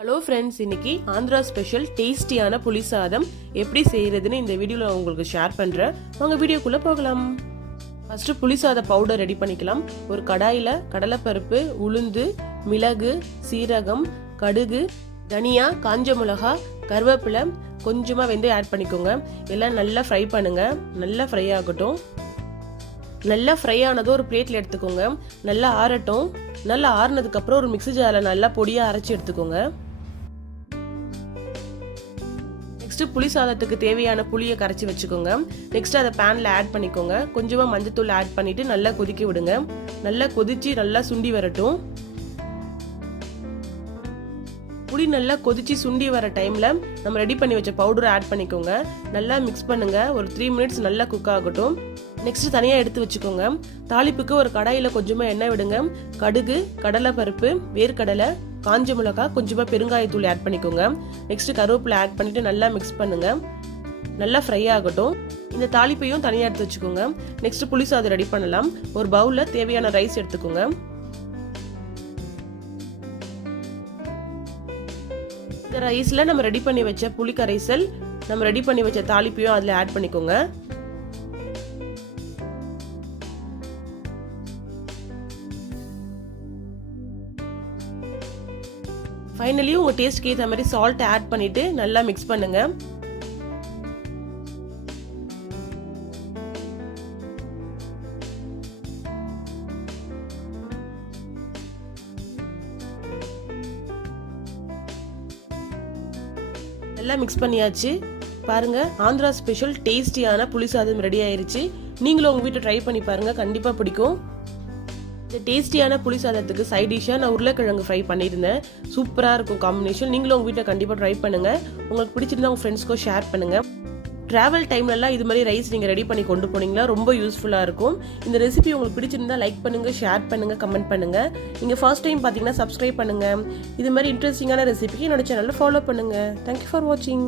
Hello friends, இன்னைக்கு Andhra special டேஸ்டியான புளி சாதம் எப்படி செய்யறதுன்னு இந்த வீடியோவில் உங்களுக்கு ஷேர் பண்ணுறேன். வாங்க வீடியோக்குள்ளே போகலாம். ஃபர்ஸ்ட் புளி சாத பவுடர் ரெடி பண்ணிக்கலாம். ஒரு கடாயில் கடலைப்பருப்பு, உளுந்து, மிளகு, சீரகம், கடுகு, தனியா, காஞ்ச மிளகா, கருவேப்பிலை, கொஞ்சமாக வெந்தயம் ஆட் பண்ணிக்கோங்க. எல்லாம் நல்லா ஃப்ரை பண்ணுங்க. நல்லா ஃப்ரை ஆகட்டும். நல்லா ஃப்ரை ஆனதும் ஒரு பிளேட்ல எடுத்துக்கோங்க. நல்லா ஆறட்டும். நல்லா ஆறுனதுக்கு அப்புறம் ஒரு மிக்ஸி ஜாரில் நல்லா பொடியாக அரைச்சி எடுத்துக்கோங்க. நெக்ஸ்ட் புளி சாதத்துக்கு தேவையான புளியை கரைச்சி வச்சுக்கோங்க. நெக்ஸ்ட் அதை பேன்ல ஆட் பண்ணிக்கோங்க. கொஞ்சமா மஞ்சத்தூள் ஆட் பண்ணிட்டு நல்லா கொதிக்க விடுங்க. நல்லா கொதிச்சு நல்லா சுண்டி வரட்டும். புளி நல்லா கொதிச்சு சுண்டி வர டைம்ல நம்ம ரெடி பண்ணி வச்ச பவுடரை ஆட் பண்ணிக்கோங்க. நல்லா மிக்ஸ் பண்ணுங்க. ஒரு 3 மினிட்ஸ் நல்லா குக் ஆகட்டும். நெக்ஸ்ட் தனியா எடுத்து வச்சுக்கோங்க. தாளிப்புக்கு ஒரு கடாயில கொஞ்சமா எண்ணெய் விடுங்க. கடுகு, கடலைப்பருப்பு, வேர்க்கடலை, காஞ்ச மிளகாய், கொஞ்சமா பெருங்காயத்தூள் ஆட் பண்ணிக்கோங்க. நெக்ஸ்ட் கருவேப்பிலை ஆட் பண்ணிட்டு நல்லா மிக்ஸ் பண்ணுங்க. நல்லா ஃப்ரை ஆகட்டும். இந்த தாளிப்பையும் தனியா எடுத்து வச்சுக்கோங்க. நெக்ஸ்ட் புளி சாதம் ரெடி பண்ணலாம். ஒரு பவுல்ல தேவையான ரைஸ் எடுத்துக்கோங்க. இந்த ரைஸ்ல நம்ம ரெடி பண்ணி வச்ச புளி கரைசல், நம்ம ரெடி பண்ணி வச்ச தாளிப்பையும் அதுல ஆட் பண்ணிக்கோங்க. ஃபைனலி உங்க டேஸ்ட்க்கு ஏற்ற மாதிரி சால்ட் ஆட் பண்ணிட்டு நல்லா மிக்ஸ் பண்ணுங்க. நல்லா மிக்ஸ் பண்ணியாச்சு. பாருங்க, ஆந்திரா ஸ்பெஷல் டேஸ்டியான புளி சாதம் ரெடி ஆயிருச்சு. நீங்களும் உங்க வீட்டை ட்ரை பண்ணி பாருங்க, கண்டிப்பா பிடிக்கும். இந்த டேஸ்டியான புளி சாதத்துக்கு சைட் டிஷ்ஷா நான் உருளைக்கிழங்கு ஃப்ரை பண்ணியிருந்தேன். சூப்பரா இருக்கும் காம்பினேஷன். நீங்களும் உங்க வீட்டை கண்டிப்பா ட்ரை பண்ணுங்க. உங்களுக்கு பிடிச்சிருந்தா உங்க ஃப்ரெண்ட்ஸ்க்கும் ஷேர் பண்ணுங்க. டிராவல் டைம்லலாம் இது மாதிரி ரைஸ் நீங்க ரெடி பண்ணி கொண்டு போனீங்கன்னா ரொம்ப யூஸ்ஃபுல்லா இருக்கும். இந்த ரெசிபி உங்களுக்கு பிடிச்சிருந்தா லைக் பண்ணுங்க, ஷேர் பண்ணுங்க, கமெண்ட் பண்ணுங்க. நீங்க ஃபர்ஸ்ட் டைம் பாத்தீங்கன்னா சப்ஸ்கிரைப் பண்ணுங்க. இது மாதிரி இன்ட்ரெஸ்டிங்கான ரெசிபிக்கு என்னோட சேனல்ல ஃபாலோ பண்ணுங்க. தேங்க்யூ ஃபார் வாட்சிங்.